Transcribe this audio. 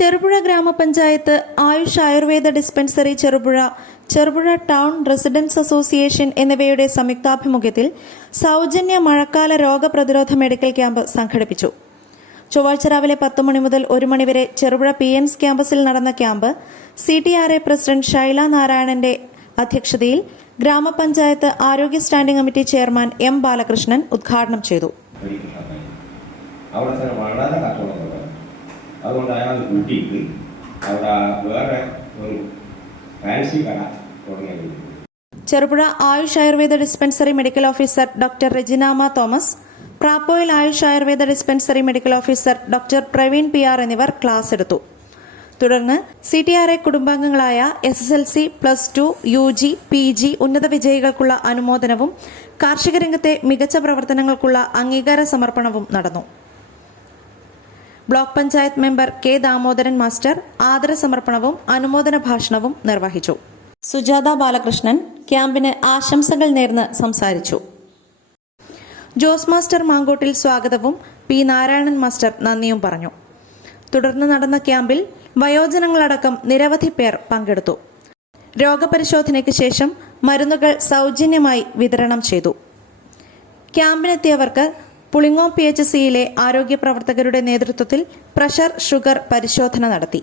ചെറുപുഴ ഗ്രാമപഞ്ചായത്ത് Ayush Ayurveda dispensary Cherupuzha Cherupuzha town residence association എന്നിവയുടെ സംയുക്താഭിമുഖ്യത്തിൽ സൗജന്യ മഴക്കാല രോഗപ്രതിരോധ മെഡിക്കൽ ക്യാമ്പ് സംഘടിപ്പിച്ചു. ചൊവ്വാഴ്ച രാവിലെ പത്ത് മണി മുതൽ ഒരു മണിവരെ ചെറുപുഴ പി എംസ് ക്യാമ്പസിൽ നടന്ന camp C T R A president Shaila നാരായണന്റെ അധ്യക്ഷതയിൽ ഗ്രാമപഞ്ചായത്ത് ആരോഗ്യ standing committee chairman M Balakrishnan ഉദ്ഘാടനം ചെയ്തു. അതുകൊണ്ട് അയാൾ കൂട്ടിയിട്ട് അവിടെ വേറെ ഒരു ഫാൻസി കട തുടങ്ങിയത് Cherupuzha Ayush Ayurveda dispensary medical officer doctor Reginama Thomas Prapoyil Ayush Ayurveda dispensary medical officer doctor Praveen P R എന്നിവർ ക്ലാസ് എടുത്തു. തുടർന്ന് C T R A കുടുംബാംഗങ്ങളായ S S L C plus two U G P G ഉന്നത വിജയികൾക്കുള്ള അനുമോദനവും കാർഷിക രംഗത്തെ മികച്ച പ്രവർത്തനങ്ങൾക്കുള്ള അംഗീകാര സമർപ്പണവും നടന്നു. Block panchayat member K Damodaran master ആദരസമർപ്പണവും അനുമോദന ഭാഷണവും നിർവഹിച്ചു. സുജാത ബാലകൃഷ്ണൻ ക്യാമ്പിന് ആശംസകൾ നേർന്ന് സംസാരിച്ചു. ജോസ് മാസ്റ്റർ മാങ്കോട്ടിൽ സ്വാഗതവും പി നാരായണൻ മാസ്റ്റർ നന്ദിയും പറഞ്ഞു. തുടർന്ന് നടന്ന ക്യാമ്പിൽ വയോജനങ്ങളടക്കം നിരവധി പേർ പങ്കെടുത്തു. രോഗപരിശോധനയ്ക്ക് ശേഷം മരുന്നുകൾ സൗജന്യമായി വിതരണം ചെയ്തു. ക്യാമ്പിനെത്തിയവർക്ക് പുളിങ്ങോ പി എച്ച് സിയിലെ ആരോഗ്യ പ്രവർത്തകരുടെ നേതൃത്വത്തിൽ പ്രഷർ ഷുഗർ പരിശോധന നടത്തി